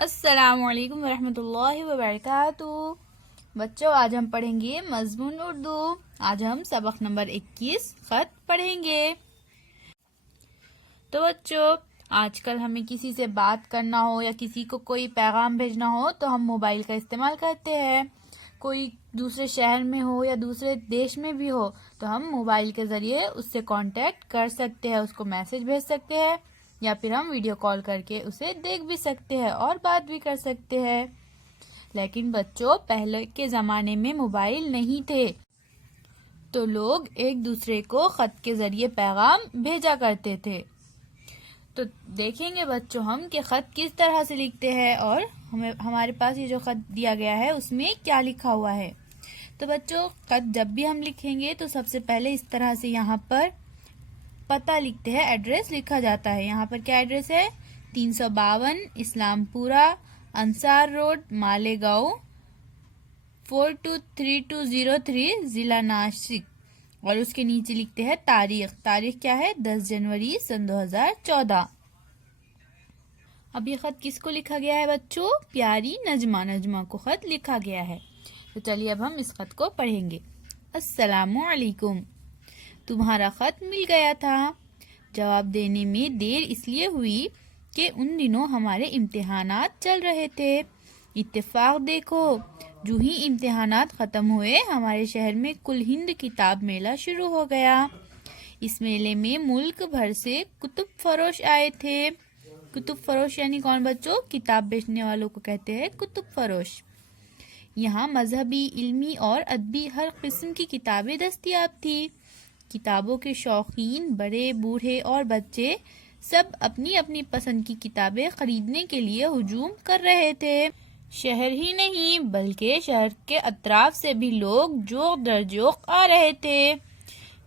السلام علیکم ورحمۃ اللہ وبرکاتہ۔ بچوں، آج ہم پڑھیں گے مضمون اردو۔ آج ہم سبق نمبر 21 خط پڑھیں گے۔ تو بچوں، آج کل ہمیں کسی سے بات کرنا ہو یا کسی کو کوئی پیغام بھیجنا ہو تو ہم موبائل کا استعمال کرتے ہیں۔ کوئی دوسرے شہر میں ہو یا دوسرے دیش میں بھی ہو تو ہم موبائل کے ذریعے اس سے کانٹیکٹ کر سکتے ہیں، اس کو میسج بھیج سکتے ہیں یا پھر ہم ویڈیو کال کر کے اسے دیکھ بھی سکتے ہیں اور بات بھی کر سکتے ہیں۔ لیکن بچوں، پہلے کے زمانے میں موبائل نہیں تھے تو لوگ ایک دوسرے کو خط کے ذریعے پیغام بھیجا کرتے تھے۔ تو دیکھیں گے بچوں ہم کہ خط کس طرح سے لکھتے ہیں اور ہمارے پاس یہ جو خط دیا گیا ہے اس میں کیا لکھا ہوا ہے۔ تو بچوں، خط جب بھی ہم لکھیں گے تو سب سے پہلے اس طرح سے یہاں پر پتہ لکھتے ہیں، ایڈریس لکھا جاتا ہے۔ یہاں پر کیا ایڈریس ہے؟ 352 اسلام پورہ، انصار روڈ، مالیگاؤں، 423203، ضلع ناسک۔ اور اس کے نیچے لکھتے ہیں تاریخ کیا ہے؟ 10 جنوری سن 2014۔ اب یہ خط کس کو لکھا گیا ہے بچوں؟ پیاری نجمہ کو خط لکھا گیا ہے۔ تو چلیے اب ہم اس خط کو پڑھیں گے۔ السلام علیکم، تمہارا خط مل گیا تھا۔ جواب دینے میں دیر اس لیے ہوئی کہ ان دنوں ہمارے امتحانات چل رہے تھے۔ اتفاق دیکھو، جو ہی امتحانات ختم ہوئے ہمارے شہر میں کل ہند کتاب میلہ شروع ہو گیا۔ اس میلے میں ملک بھر سے کتب فروش آئے تھے۔ کتب فروش یعنی کون بچوں؟ کتاب بیچنے والوں کو کہتے ہیں کتب فروش۔ یہاں مذہبی، علمی اور ادبی ہر قسم کی کتابیں دستیاب تھی۔ کتابوں کے شوقین بڑے، بوڑھے اور بچے سب اپنی اپنی پسند کی کتابیں خریدنے کے لیے ہجوم کر رہے تھے۔ شہر ہی نہیں بلکہ شہر کے اطراف سے بھی لوگ جوق در جوق آ رہے تھے۔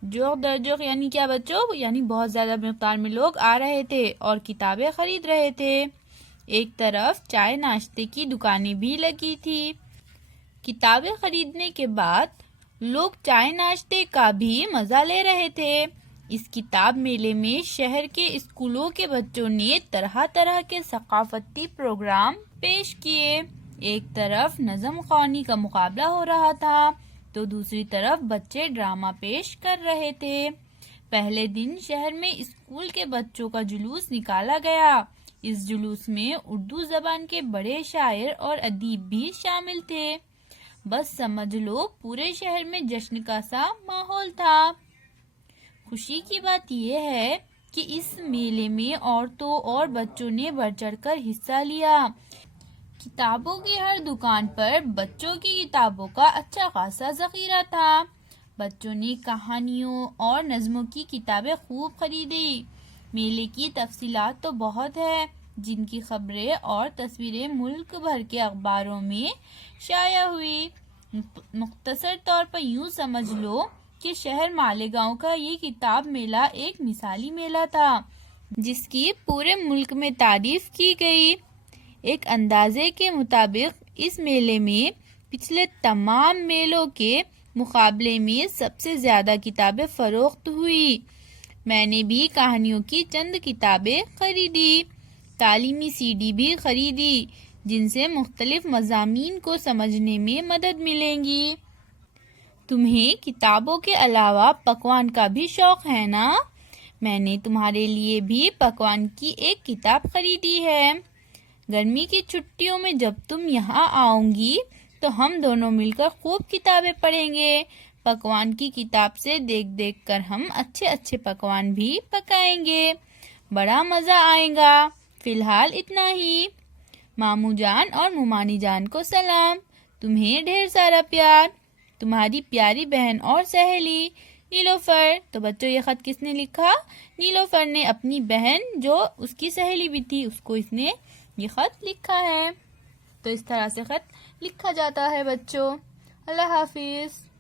جوق در جوق یعنی کیا بچوں؟ یعنی بہت زیادہ مقدار میں لوگ آ رہے تھے اور کتابیں خرید رہے تھے۔ ایک طرف چائے ناشتے کی دکانیں بھی لگی تھی۔ کتابیں خریدنے کے بعد لوگ چائے ناشتے کا بھی مزہ لے رہے تھے۔ اس کتاب میلے میں شہر کے اسکولوں کے بچوں نے طرح طرح کے ثقافتی پروگرام پیش کیے۔ ایک طرف نظم خوانی کا مقابلہ ہو رہا تھا تو دوسری طرف بچے ڈرامہ پیش کر رہے تھے۔ پہلے دن شہر میں اسکول کے بچوں کا جلوس نکالا گیا۔ اس جلوس میں اردو زبان کے بڑے شاعر اور ادیب بھی شامل تھے۔ بس سمجھ لو پورے شہر میں جشن کا سا ماحول تھا۔ خوشی کی بات یہ ہے کہ اس میلے میں عورتوں اور بچوں نے بڑھ چڑھ کر حصہ لیا۔ کتابوں کی ہر دکان پر بچوں کی کتابوں کا اچھا خاصا ذخیرہ تھا۔ بچوں نے کہانیوں اور نظموں کی کتابیں خوب خریدی۔ میلے کی تفصیلات تو بہت ہے، جن کی خبریں اور تصویریں ملک بھر کے اخباروں میں شائع ہوئی۔ مختصر طور پر یوں سمجھ لو کہ شہر مالیگاؤں کا یہ کتاب میلہ ایک مثالی میلہ تھا جس کی پورے ملک میں تعریف کی گئی۔ ایک اندازے کے مطابق اس میلے میں پچھلے تمام میلوں کے مقابلے میں سب سے زیادہ کتابیں فروخت ہوئی۔ میں نے بھی کہانیوں کی چند کتابیں خریدی، تعلیمی CD بھی خریدی جن سے مختلف مضامین کو سمجھنے میں مدد ملیں گی۔ تمہیں کتابوں کے علاوہ پکوان کا بھی شوق ہے نا؟ میں نے تمہارے لیے بھی پکوان کی ایک کتاب خریدی ہے۔ گرمی کی چھٹیوں میں جب تم یہاں آؤں گی تو ہم دونوں مل کر خوب کتابیں پڑھیں گے۔ پکوان کی کتاب سے دیکھ دیکھ کر ہم اچھے اچھے پکوان بھی پکائیں گے، بڑا مزہ آئے گا۔ فی الحال اتنا ہی۔ ماموں جان اور ممانی جان کو سلام، تمہیں ڈھیر سارا پیار۔ تمہاری پیاری بہن اور سہیلی نیلوفر۔ تو بچوں یہ خط کس نے لکھا؟ نیلوفر نے اپنی بہن جو اس کی سہیلی بھی تھی اس کو اس نے یہ خط لکھا ہے۔ تو اس طرح سے خط لکھا جاتا ہے بچوں۔ اللہ حافظ۔